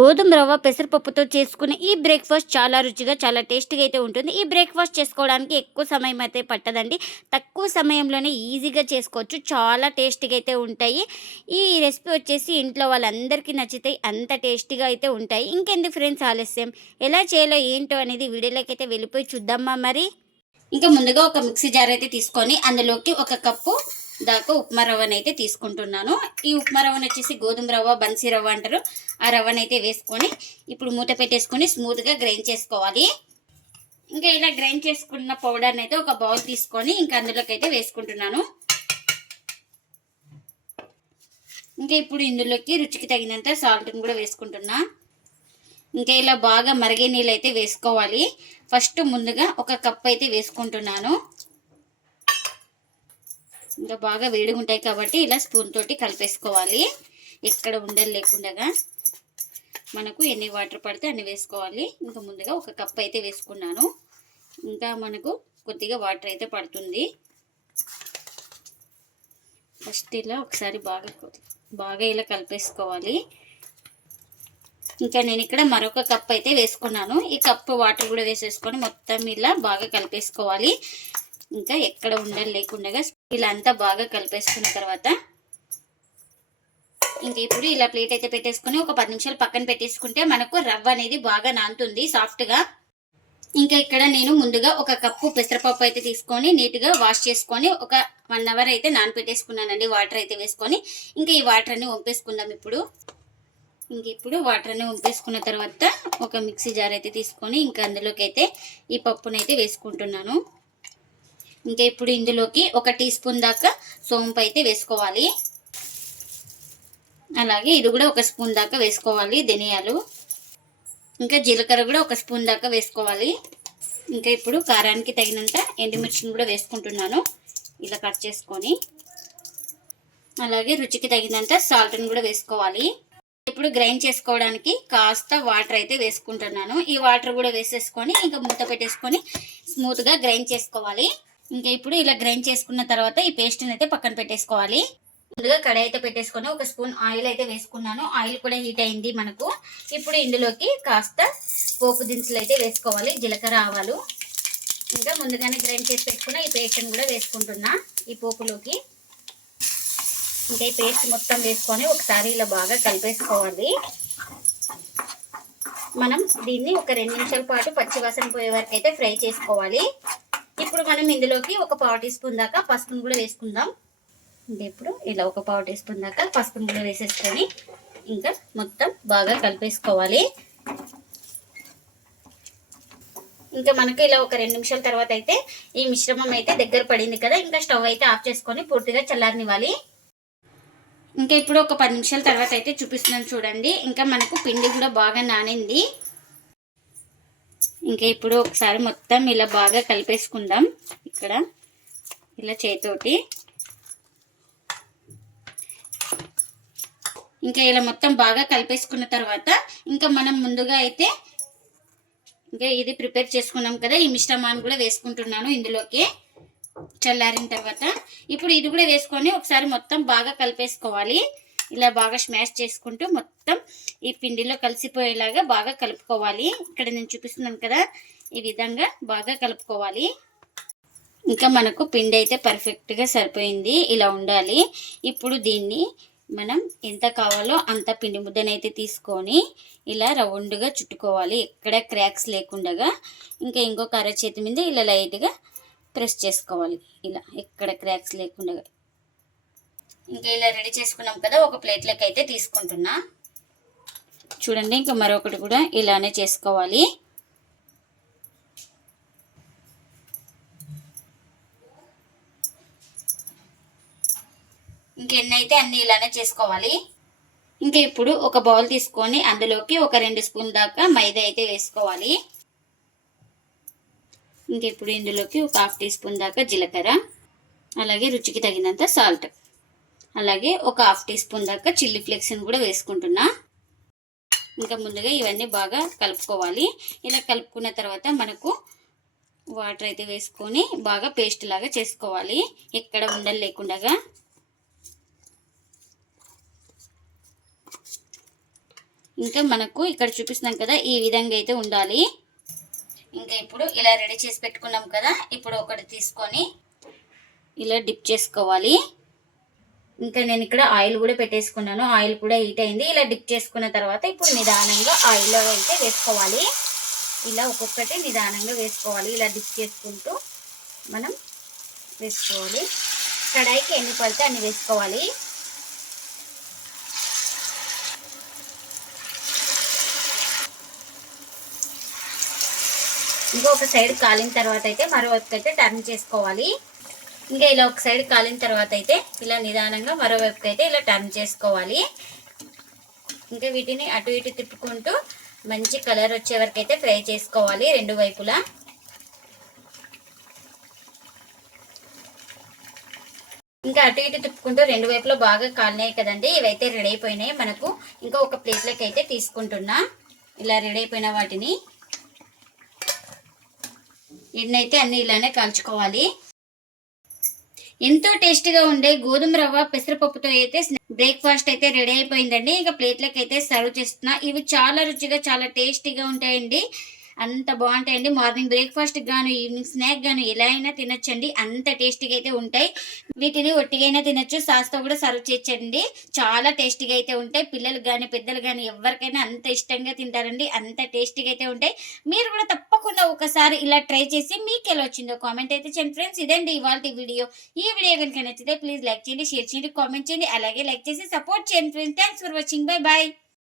గోధుమ రవ్వ పెసరపప్పుతో చేసుకునే ఈ బ్రేక్ఫాస్ట్ చాలా రుచిగా, చాలా టేస్టీగా అయితే ఉంటుంది. ఈ బ్రేక్ఫాస్ట్ చేసుకోవడానికి ఎక్కువ సమయం అయితే పట్టదండి. తక్కువ సమయంలోనే ఈజీగా చేసుకోవచ్చు. చాలా టేస్టీగా అయితే ఉంటాయి. ఈ రెసిపీ వచ్చేసి ఇంట్లో వాళ్ళందరికీ నచ్చుతాయి. అంత టేస్టీగా అయితే ఉంటాయి. ఇంకెందుకు ఫ్రెండ్స్ ఆలస్యం, ఎలా చేయాలో ఏంటో అనేది వీడియోలోకి అయితే వెళ్ళిపోయి చూద్దామా మరి. ఇంకా ముందుగా ఒక మిక్సీ జార్ అయితే తీసుకొని అందులోకి ఒక కప్పు దాకా ఉప్మా రవ్వనైతే తీసుకుంటున్నాను. ఈ ఉప్మా రవ్వను వచ్చేసి గోధుమ రవ్వ, బన్సీ రవ్వ అంటారు. ఆ రవ్వనైతే వేసుకొని ఇప్పుడు మూత పెట్టేసుకొని స్మూత్గా గ్రైండ్ చేసుకోవాలి. ఇంకా ఇలా గ్రైండ్ చేసుకున్న పౌడర్ని అయితే ఒక బౌల్ తీసుకొని ఇంకా అందులోకి అయితే వేసుకుంటున్నాను. ఇంకా ఇప్పుడు ఇందులోకి రుచికి తగినంత సాల్ట్ని కూడా వేసుకుంటున్నా. ఇంకా ఇలా బాగా మరిగే నీళ్ళు అయితే వేసుకోవాలి. ఫస్ట్ ముందుగా ఒక కప్ అయితే వేసుకుంటున్నాను. ఇంకా బాగా వేడిగా ఉంటాయి కాబట్టి ఇలా స్పూన్ తోటి కలిపేసుకోవాలి. ఎక్కడ ఉండలు లేకుండా మనకు ఎన్ని వాటర్ పడితే అన్ని వేసుకోవాలి. ఇంకా ముందుగా ఒక కప్ అయితే వేసుకున్నాను. ఇంకా మనకు కొద్దిగా వాటర్ అయితే పడుతుంది. ఫస్ట్ ఇలా ఒకసారి బాగా ఇలా కలిపేసుకోవాలి. ఇంకా నేను ఇక్కడ మరొక కప్ అయితే వేసుకున్నాను. ఈ కప్పు వాటర్ కూడా వేసేసుకొని మొత్తం ఇలా బాగా కలిపేసుకోవాలి. ఇంకా ఎక్కడ ఉండలు లేకుండా ఇలా అంతా బాగా కలిపేసుకున్న తర్వాత ఇంకా ఇప్పుడు ఇలా ప్లేట్ అయితే పెట్టేసుకొని ఒక 10 నిమిషాలు పక్కన పెట్టేసుకుంటే మనకు రవ్వ అనేది బాగా నానుతుంది సాఫ్ట్గా. ఇంకా ఇక్కడ నేను ముందుగా ఒక కప్పు పెసరపప్పు అయితే తీసుకొని నీట్గా వాష్ చేసుకొని ఒక 1 అవర్ అయితే నానపెట్టేసుకున్నానండి. వాటర్ అయితే వేసుకొని ఇంకా ఈ వాటర్ అన్ని వంపేసుకుందాం ఇప్పుడు. ఇంక ఇప్పుడు వాటర్ అన్ని వంపేసుకున్న తర్వాత ఒక మిక్సీ జార్ అయితే తీసుకొని ఇంకా అందులోకి అయితే ఈ పప్పునైతే వేసుకుంటున్నాను. ఇంకా ఇప్పుడు ఇందులోకి 1 టీ స్పూన్ దాకా సోంపు అయితే వేసుకోవాలి. అలాగే ఇది కూడా 1 స్పూన్ దాకా వేసుకోవాలి ధనియాలు. ఇంకా జీలకర్ర కూడా 1 స్పూన్ దాకా వేసుకోవాలి. ఇంకా ఇప్పుడు కారానికి తగినంత ఎండుమిర్చిని కూడా వేసుకుంటున్నాను ఇలా కట్ చేసుకొని. అలాగే రుచికి తగినంత సాల్ట్ని కూడా వేసుకోవాలి. ఇప్పుడు గ్రైండ్ చేసుకోవడానికి కాస్త వాటర్ అయితే వేసుకుంటున్నాను. ఈ వాటర్ కూడా వేసేసుకొని ఇంకా మూత పెట్టేసుకొని స్మూత్గా గ్రైండ్ చేసుకోవాలి. ఇంకా ఇప్పుడు ఇలా గ్రైండ్ చేసుకున్న తర్వాత ఈ పేస్ట్ని అయితే పక్కన పెట్టేసుకోవాలి. ముందుగా కడాయి అయితే పెట్టేసుకొని 1 స్పూన్ ఆయిల్ అయితే వేసుకున్నాను. ఆయిల్ కూడా హీట్ అయింది మనకు. ఇప్పుడు ఇందులోకి కాస్త పోపు దినుసులు అయితే వేసుకోవాలి. జీలకర్ర, ఆవాలు, ఇంకా ముందుగానే గ్రైండ్ చేసి పెట్టుకున్న ఈ పేస్ట్ని కూడా వేసుకుంటున్నా ఈ పోపులోకి. ఇంకా ఈ పేస్ట్ మొత్తం వేసుకొని ఒకసారి ఇలా బాగా కలిపేసుకోవాలి. మనం దీన్ని ఒక 2 నిమిషాల పాటు పచ్చివాసన పోయే వరకు అయితే ఫ్రై చేసుకోవాలి. ఇప్పుడు మనం ఇందులోకి ఒక 1/4 టీ స్పూన్ దాకా పసుపును కూడా వేసుకుందాం. ఇంకా ఇప్పుడు ఇలా ఒక 1/4 టీ స్పూన్ దాకా పసుపును కూడా వేసేసుకొని ఇంకా మొత్తం బాగా కలిపేసుకోవాలి. ఇంకా మనకు ఇలా ఒక 2 నిమిషాల తర్వాత అయితే ఈ మిశ్రమం అయితే దగ్గర పడింది కదా. ఇంకా స్టవ్ అయితే ఆఫ్ చేసుకొని పూర్తిగా చల్లారనివ్వాలి. ఇంకా ఇప్పుడు ఒక 10 నిమిషాల తర్వాత అయితే చూపిస్తున్నాను చూడండి. ఇంకా మనకు పిండి కూడా బాగా నానింది. ఇంకా ఇప్పుడు ఒకసారి మొత్తం ఇలా బాగా కలిపేసుకుందాం. ఇక్కడ ఇలా చేతితోటి ఇంకా ఇలా మొత్తం బాగా కలిపేసుకున్న తర్వాత ఇంకా మనం ముందుగా అయితే ఇంకా ఇది ప్రిపేర్ చేసుకున్నాం కదా, ఈ మిశ్రమాన్ని కూడా వేసుకుంటున్నాను ఇందులోకి చల్లారిన తర్వాత. ఇప్పుడు ఇది కూడా వేసుకొని ఒకసారి మొత్తం బాగా కలిపేసుకోవాలి. ఇలా బాగా స్మాష్ చేసుకుంటూ మొత్తం ఈ పిండిలో కలిసిపోయేలాగా బాగా కలుపుకోవాలి. ఇక్కడ నేను చూపిస్తున్నాను కదా, ఈ విధంగా బాగా కలుపుకోవాలి. ఇంకా మనకు పిండి అయితే పర్ఫెక్ట్గా సరిపోయింది. ఇలా ఉండాలి. ఇప్పుడు దీన్ని మనం ఎంత కావాలో అంత పిండి ముద్దనైతే తీసుకొని ఇలా రౌండ్గా చుట్టుకోవాలి, ఎక్కడ క్రాక్స్ లేకుండా. ఇంకా ఇంకొక అరచేతి మీద ఇలా లైట్గా ప్రెస్ చేసుకోవాలి, ఇలా ఎక్కడ క్రాక్స్ లేకుండా. ఇంకా ఇలా రెడీ చేసుకున్నాం కదా, ఒక ప్లేట్లోకి అయితే తీసుకుంటున్నా. చూడండి, ఇంకా మరొకటి కూడా ఇలానే చేసుకోవాలి. ఇంకెన్నైతే అన్ని ఇలానే చేసుకోవాలి. ఇంకా ఇప్పుడు ఒక బౌల్ తీసుకొని అందులోకి ఒక 2 స్పూన్ దాకా మైదా అయితే వేసుకోవాలి. ఇంక ఇప్పుడు ఇందులోకి ఒక 1/2 టీ స్పూన్ దాకా జీలకర్ర, అలాగే రుచికి తగినంత సాల్ట్, అలాగే ఒక 1/2 టీ స్పూన్ దాకా చిల్లీ ఫ్లేక్స్ని కూడా వేసుకుంటున్నా. ఇంకా ముందుగా ఇవన్నీ బాగా కలుపుకోవాలి. ఇలా కలుపుకున్న తర్వాత మనకు వాటర్ అయితే వేసుకొని బాగా పేస్ట్ లాగా చేసుకోవాలి, ఎక్కడ ఉండలు లేకుండా. ఇంకా మనకు ఇక్కడ చూపిస్తున్నాం కదా, ఈ విధంగా అయితే ఉండాలి. ఇంకా ఇప్పుడు ఇలా రెడీ చేసి పెట్టుకున్నాం కదా, ఇప్పుడు ఒకటి తీసుకొని ఇలా డిప్ చేసుకోవాలి. ఇంకా నేను ఇక్కడ ఆయిల్ కూడా పెట్టేసుకున్నాను, ఆయిల్ కూడా హీట్ అయింది. ఇలా డిప్ చేసుకున్న తర్వాత ఇప్పుడు నిదానంగా ఆయిల్లో అయితే వేసుకోవాలి. ఇలా ఒక్కొక్కటి నిదానంగా వేసుకోవాలి. ఇలా డిప్ చేసుకుంటూ మనం వేసుకోవాలి. కడాయికి ఎన్ని పడితే అన్ని వేసుకోవాలి. ఇంకా ఒక సైడ్ కాలిన తర్వాత అయితే మరోవైపు అయితే టర్న్ చేసుకోవాలి. ఇంకా ఇలా ఒక సైడ్ కాలిన తర్వాత అయితే ఇలా నిదానంగా మరోవైపుకి అయితే ఇలా టర్న్ చేసుకోవాలి. ఇంకా వీటిని అటు ఇటు తిప్పుకుంటూ మంచి కలర్ వచ్చే వరకు అయితే ఫ్రై చేసుకోవాలి రెండు వైపులా. ఇంకా అటు ఇటు తిప్పుకుంటూ రెండు వైపులో బాగా కాలినాయి కదండి, ఇవైతే రెడీ అయిపోయినాయి. మనకు ఇంకా ఒక ప్లేట్లోకి అయితే తీసుకుంటున్నా. ఇలా రెడీ అయిపోయిన వాటిని ఎన్నైతే అన్ని ఇలానే కాల్చుకోవాలి. ఎంతో టేస్టీగా ఉండే గోధుమ రవ్వ పెసరపప్పుతో అయితే బ్రేక్ఫాస్ట్ అయితే రెడీ అయిపోయిందండి. ఇంకా ప్లేట్లకి అయితే సర్వ్ చేస్తున్నా. ఇవి చాలా రుచిగా చాలా టేస్టీగా ఉంటాయండి, అంత బాగుంటాయండి. మార్నింగ్ బ్రేక్ఫాస్ట్ గాను ఈవినింగ్ స్నాక్ గాను ఎలా అయినా తినొచ్చండి, అంత టేస్టీగా అయితే ఉంటాయి. వీటిని ఒట్టిగా అయినా తినొచ్చు, సాస్తో కూడా సర్వ్ చేయొచ్చండి. చాలా టేస్టీగా అయితే ఉంటాయి. పిల్లలు కానీ పెద్దలు కానీ ఎవరికైనా అంత ఇష్టంగా తింటారండి, అంత టేస్టీగా అయితే ఉంటాయి. మీరు కూడా తప్పకుండా ఒకసారి ఇలా ట్రై చేసి మీకు ఎలా వచ్చిందో కామెంట్ అయితే చేయండి ఫ్రెండ్స్. ఇదండి ఇవాళ వీడియో. ఈ వీడియో కనుక నచ్చితే ప్లీజ్ లైక్ చేయండి, షేర్ చేయండి, కామెంట్ చేయండి, అలాగే లైక్ చేసి సపోర్ట్ చేయండి friends. Thanks for watching. Bye bye.